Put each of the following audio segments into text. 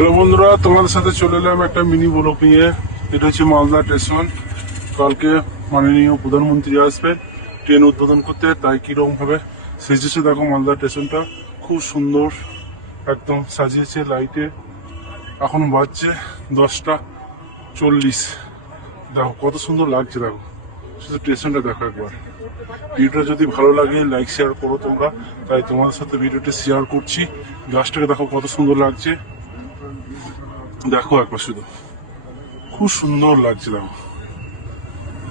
Hello বন্ধুরা, তোমাদের সাথে চলে এলাম একটা মিনি ব্লগ নিয়ে। এটা হচ্ছে মালদা স্টেশন। কালকে মাননীয় প্রধানমন্ত্রী আসবে ট্রেন উদ্বোধন করতে, তাই কিরকম ভাবে সেজেছে দেখো। মালদা স্টেশনটা খুব সুন্দর একদম সাজিয়েছে লাইটে। এখন বাজছে 10:40। দেখো কত সুন্দর লাগছে, দেখো শুধু স্টেশনটা দেখো একবার। ভিডিওটা যদি ভালো লাগে লাইক শেয়ার করো তোমরা, তাই তোমাদের সাথে ভিডিওটা শেয়ার করছি। গাছটাকে দেখো কত সুন্দর লাগছে, দেখো একবার শুধু খুব সুন্দর লাগছে। দেখো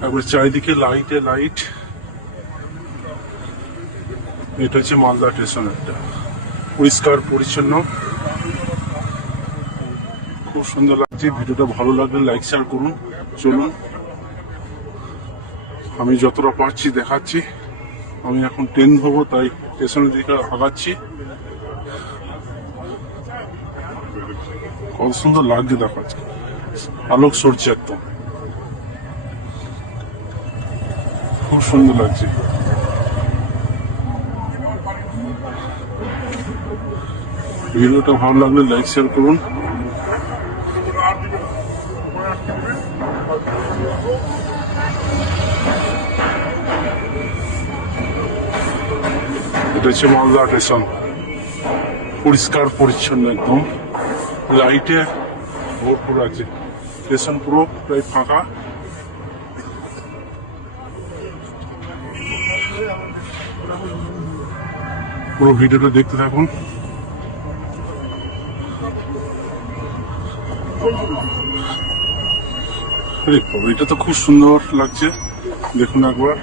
একবার চারিদিকে লাইটে লাইট। এটা হচ্ছে মালদা স্টেশন, একটা পরিষ্কার পরিচ্ছন্ন, খুব সুন্দর লাগছে। ভিডিওটা ভালো লাগলে লাইক শেয়ার করুন। চলুন, আমি যতটা পারছি দেখাচ্ছি। আমি এখন ট্রেন ধরবো, তাই স্টেশনের দিকে আগাচ্ছি। কত সুন্দর লাগছে দেখো, আলোক সরছে একদম, খুব সুন্দর লাগছে। ভিডিওটা ভালো লাগলে লাইক শেয়ার করুন। এটা হচ্ছে মালদা স্টেশন, পরিষ্কার পরিচ্ছন্ন একদম, লাইটে ভরপুর আছে। স্টেশন পুরো প্রায় ফাঁকা। পুরো ভিডিওটা দেখতে থাকুন। এটা তো খুব সুন্দর লাগছে, দেখুন একবার।